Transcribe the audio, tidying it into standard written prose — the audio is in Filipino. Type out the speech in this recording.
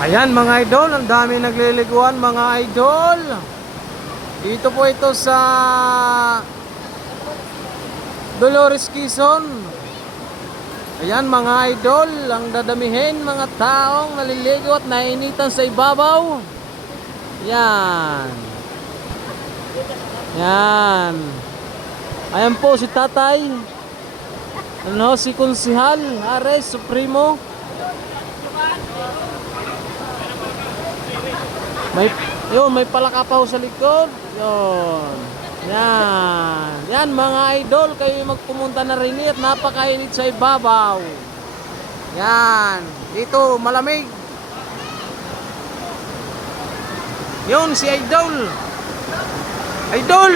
Ayan mga idol, ang dami nagliliguan mga idol. Dito po ito sa Dolores, Quezon. Ayan mga idol, ang dadamihin mga taong naliligo at nainitan sa ibabaw. Yan. Yan. Ayan po si Tatay. Ano, si Konsihal Ares Supremo. May palakapaw sa likod. Yun. Yan. Yan mga idol, kayo magpumunta na rin at napakainit sa ibabaw. Yan. Dito malamig. Yun si Idol. Idol.